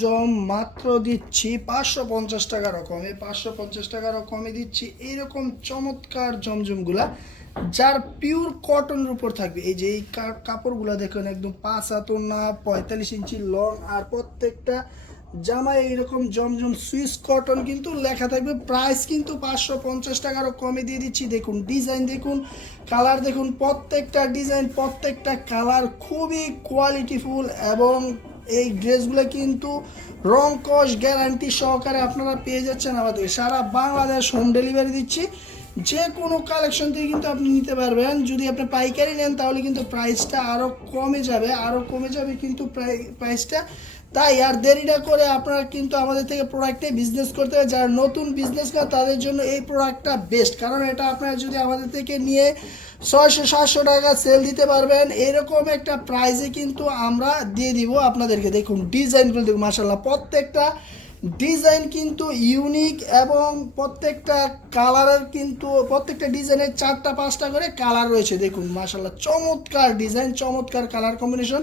জম মাত্র দিচ্ছি পাঁচশো পঞ্চাশ টাকা রকমে, পাঁচশো পঞ্চাশ টাকা রকমে দিচ্ছি। এইরকম চমৎকার জমজমগুলা, যার পিওর কটনের উপর থাকবে। এই যে এই কাপড়গুলা দেখুন, একদম পাঁচ হাতর না পঁয়তাল্লিশ ইঞ্চি লং আর প্রত্যেকটা জামায় এইরকম জমজম সুইস কটন কিন্তু লেখা থাকবে। প্রাইস কিন্তু পাঁচশো পঞ্চাশ টাকারও কমে দিয়ে দিচ্ছি। দেখুন ডিজাইন দেখুন কালার দেখুন, প্রত্যেকটা ডিজাইন প্রত্যেকটা কালার খুবই কোয়ালিটিফুল এবং এই ড্রেসগুলো কিন্তু রং কস গ্যারান্টি সহকারে আপনারা পেয়ে যাচ্ছেন আমাদের সারা বাংলাদেশ হোম ডেলিভারি দিচ্ছি। যে কোনো কালেকশন থেকে কিন্তু আপনি নিতে পারবেন। যদি আপনি পাইকারি নেন, তাহলে কিন্তু প্রাইসটা আরও কমে যাবে। আরও কমে যাবে কিন্তু প্রাইসটা তাই আর দেরি না করে আপনারা কিন্তু আমাদের থেকে প্রোডাক্টে বিজনেস করতে হবে। যারা নতুন বিজনেস করে তাদের জন্য এই প্রোডাক্টটা বেস্ট কারণ এটা আপনারা যদি আমাদের থেকে নিয়ে ছয়শো, সাতশো টাকা সেল দিতে পারবেন, এরকম একটা প্রাইসে কিন্তু আমরা দিয়ে দিব আপনাদেরকে। দেখুন ডিজাইনগুলো দেখুন মাসাল্লাহ প্রত্যেকটা ডিজাইন কিন্তু ইউনিক এবং প্রত্যেকটা কালারের কিন্তু, প্রত্যেকটা ডিজাইনের চারটা, পাঁচটা করে কালার রয়েছে। দেখুন মাসাল্লাহ চমৎকার ডিজাইন, চমৎকার কালার কম্বিনেশন।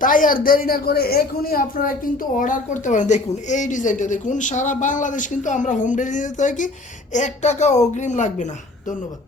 তাই আর দেরি না করে এখনই আপনারা কিন্তু অর্ডার করতে পারেন। দেখুন, এই ডিজাইনটা দেখুন, সারা বাংলাদেশ কিন্তু আমরা হোম ডেলিভারি থাকি। এক টাকা অগ্রিম লাগবে না। ধন্যবাদ।